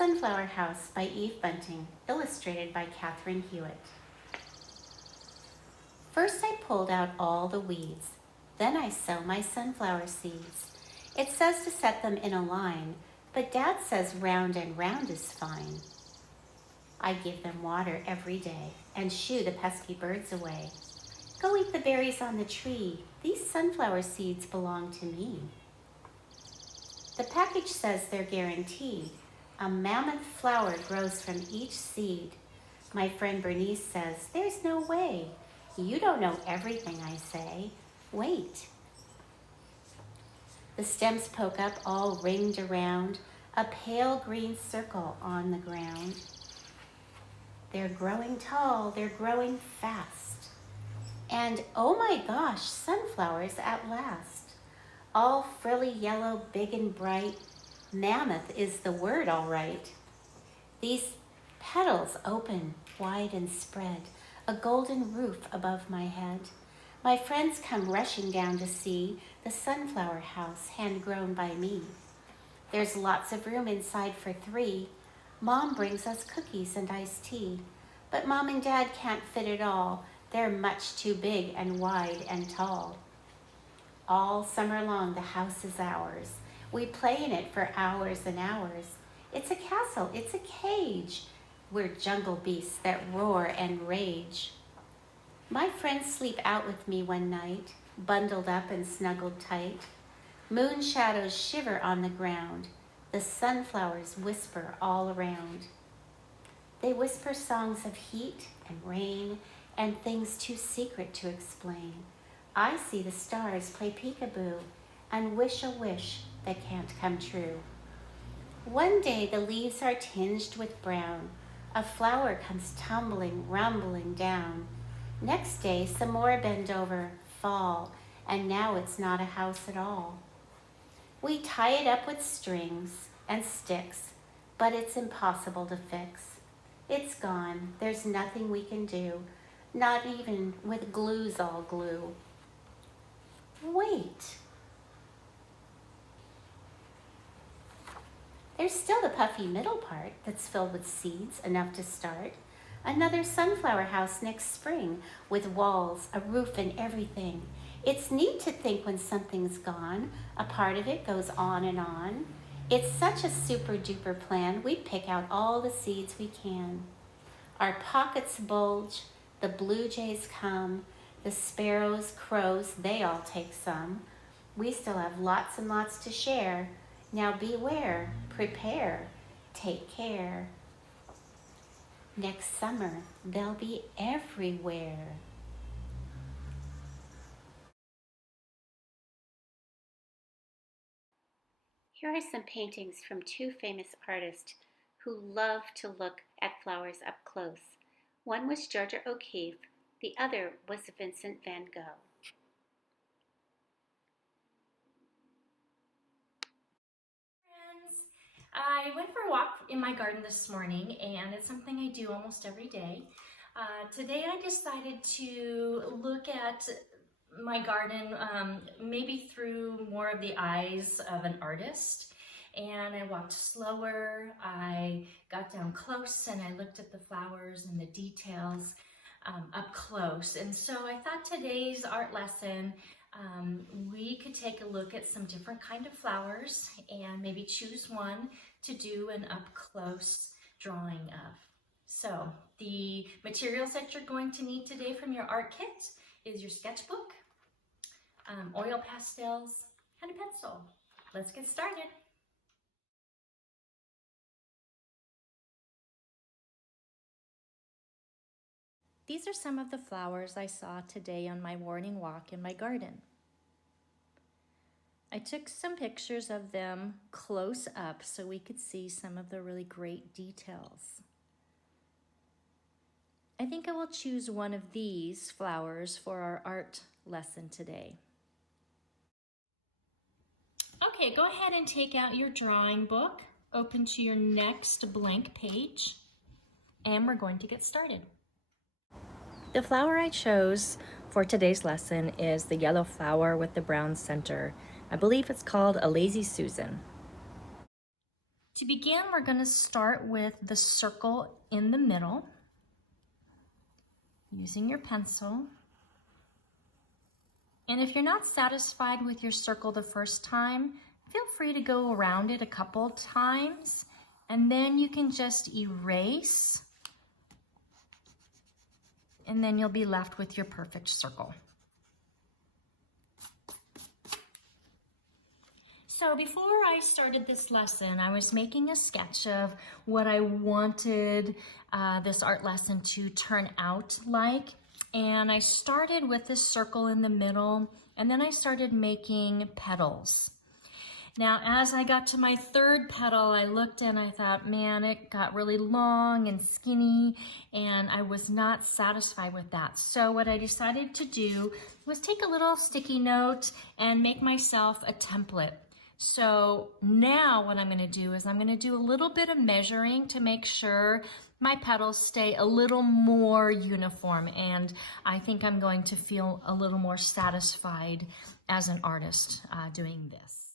Sunflower House by Eve Bunting, illustrated by Catherine Hewitt. First I pulled out all the weeds. Then I sow my sunflower seeds. It says to set them in a line, but Dad says round and round is fine. I give them water every day and shoo the pesky birds away. Go eat the berries on the tree. These sunflower seeds belong to me. The package says they're guaranteed. A mammoth flower grows from each seed. My friend Bernice says, there's no way. You don't know everything I say. Wait. The stems poke up all ringed around, a pale green circle on the ground. They're growing tall, they're growing fast. And oh my gosh, sunflowers at last. All frilly yellow, big and bright. Mammoth is the word, all right. These petals open wide and spread, a golden roof above my head. My friends come rushing down to see the sunflower house hand-grown by me. There's lots of room inside for 3. Mom brings us cookies and iced tea. But Mom and Dad can't fit it all. They're much too big and wide and tall. All summer long, the house is ours. We play in it for hours and hours. It's a castle, it's a cage. We're jungle beasts that roar and rage. My friends sleep out with me one night, bundled up and snuggled tight. Moon shadows shiver on the ground. The sunflowers whisper all around. They whisper songs of heat and rain and things too secret to explain. I see the stars play peekaboo and wish a wish that can't come true. One day the leaves are tinged with brown. A flower comes tumbling, rumbling down. Next day some more bend over, fall, and now it's not a house at all. We tie it up with strings and sticks, but it's impossible to fix. It's gone, there's nothing we can do, not even with glue's all glue. Wait. There's still the puffy middle part that's filled with seeds, enough to start. Another sunflower house next spring with walls, a roof and everything. It's neat to think when something's gone, a part of it goes on and on. It's such a super duper plan, we pick out all the seeds we can. Our pockets bulge, the blue jays come, the sparrows, crows, they all take some. We still have lots and lots to share. Now beware, prepare, take care. Next summer, they'll be everywhere. Here are some paintings from 2 famous artists who love to look at flowers up close. One was Georgia O'Keeffe, the other was Vincent van Gogh. I went for a walk in my garden this morning, and it's something I do almost every day. Today I decided to look at my garden maybe through more of the eyes of an artist, and I walked slower. I got down close and I looked at the flowers and the details up close. And so I thought today's art lesson we could take a look at some different kind of flowers and maybe choose one to do an up close drawing of. So the materials that you're going to need today from your art kit is your sketchbook, oil pastels, and a pencil. Let's get started. These are some of the flowers I saw today on my morning walk in my garden. I took some pictures of them close up so we could see some of the really great details. I think I will choose one of these flowers for our art lesson today. Okay, go ahead and take out your drawing book, open to your next blank page, and we're going to get started. The flower I chose for today's lesson is the yellow flower with the brown center. I believe it's called a Lazy Susan. To begin, we're going to start with the circle in the middle, using your pencil. And if you're not satisfied with your circle the first time, feel free to go around it a couple times, and then you can just erase, and then you'll be left with your perfect circle. So before I started this lesson, I was making a sketch of what I wanted this art lesson to turn out like. And I started with this circle in the middle, and then I started making petals. Now, as I got to my third petal, I looked and I thought, man, it got really long and skinny, and I was not satisfied with that. So what I decided to do was take a little sticky note and make myself a template. So now what I'm going to do is I'm going to do a little bit of measuring to make sure my petals stay a little more uniform, and I think I'm going to feel a little more satisfied as an artist doing this.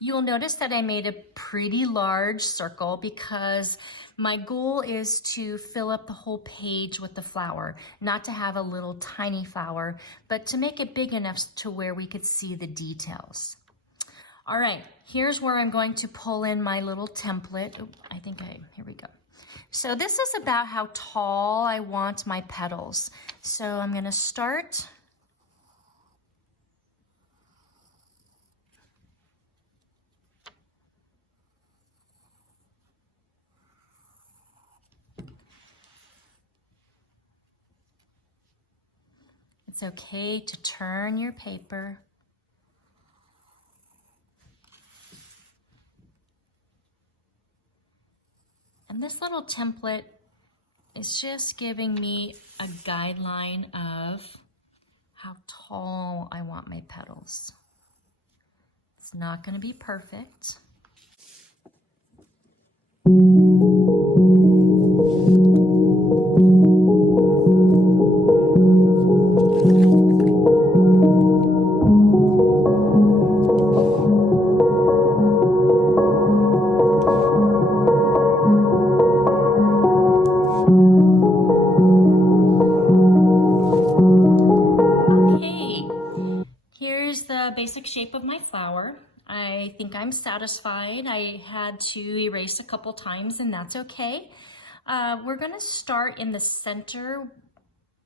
You'll notice that I made a pretty large circle because my goal is to fill up the whole page with the flower, not to have a little tiny flower, but to make it big enough to where we could see the details. All right, here's where I'm going to pull in my little template. Oh, here we go. So this is about how tall I want my petals. So I'm going to start It's okay to turn your paper. And this little template is just giving me a guideline of how tall I want my petals. It's not going to be perfect. Basic shape of my flower. I think I'm satisfied. I had to erase a couple times, and that's okay. We're going to start in the center,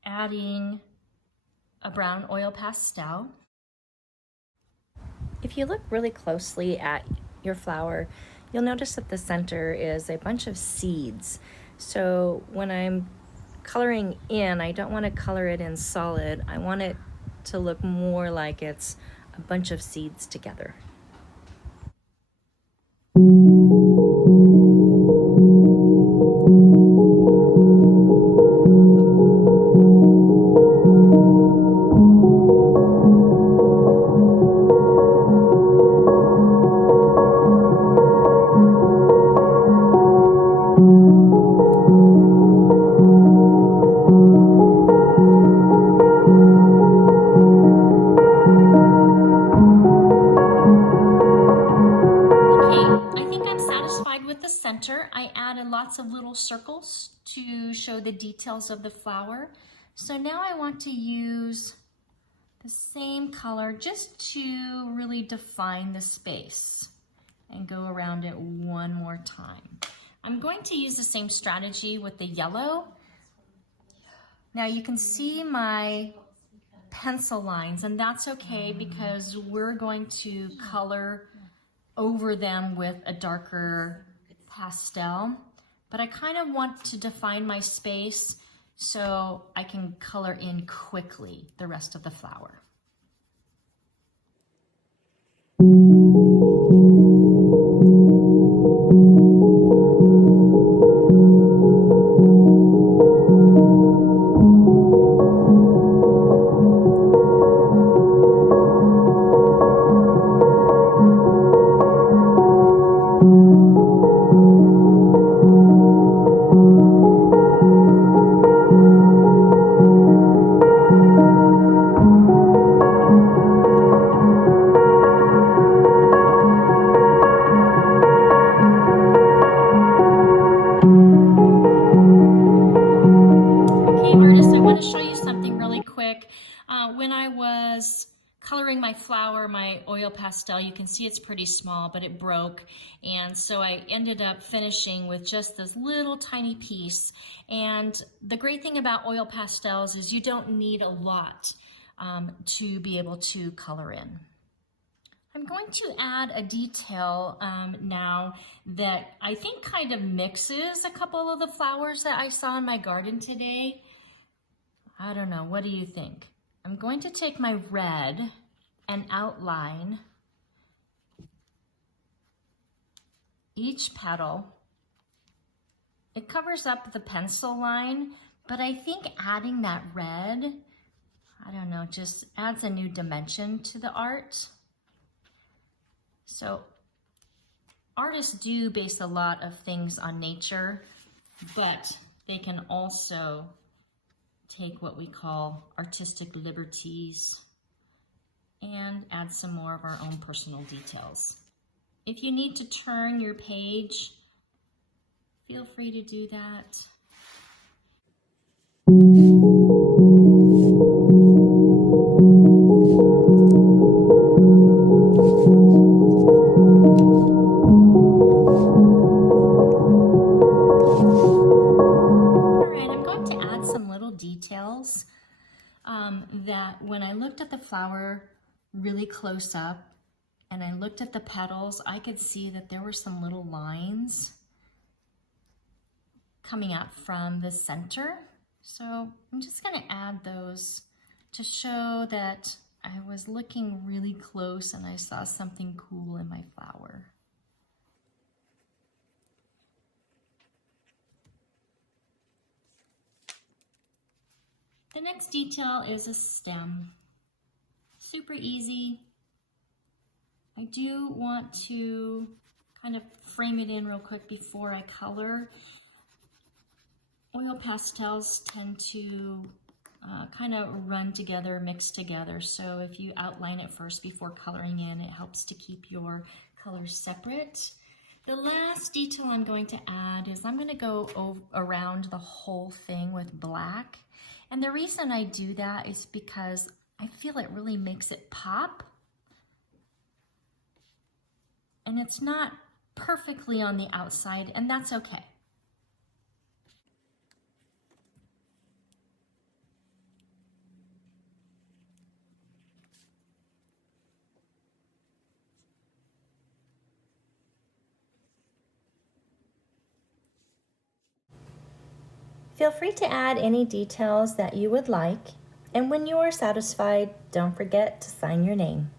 adding a brown oil pastel. If you look really closely at your flower, you'll notice that the center is a bunch of seeds. So when I'm coloring in, I don't want to color it in solid. I want it to look more like it's a bunch of seeds together. I added lots of little circles to show the details of the flower. So now I want to use the same color just to really define the space and go around it one more time. I'm going to use the same strategy with the yellow. Now you can see my pencil lines, and that's okay because we're going to color over them with a darker pastel, but I kind of want to define my space so I can color in quickly the rest of the flower. flower, my oil pastel, you can see it's pretty small, but it broke. And so I ended up finishing with just this little tiny piece. And the great thing about oil pastels is you don't need a lot to be able to color in. I'm going to add a detail now that I think kind of mixes a couple of the flowers that I saw in my garden today. I don't know, what do you think? I'm going to take my red and outline each petal. It covers up the pencil line, but I think adding that red, I don't know, just adds a new dimension to the art. So artists do base a lot of things on nature, but they can also take what we call artistic liberties and add some more of our own personal details. If you need to turn your page, feel free to do that. Details that when I looked at the flower really close up and I looked at the petals, I could see that there were some little lines coming out from the center. So I'm just going to add those to show that I was looking really close and I saw something cool in my flower. The next detail is a stem. Super easy. I do want to kind of frame it in real quick before I color. Oil pastels tend to kind of run together, mix together. So if you outline it first before coloring in, it helps to keep your colors separate. The last detail I'm going to add is I'm going to go around the whole thing with black. And the reason I do that is because I feel it really makes it pop. And it's not perfectly on the outside, and that's okay. Feel free to add any details that you would like, and when you are satisfied, don't forget to sign your name.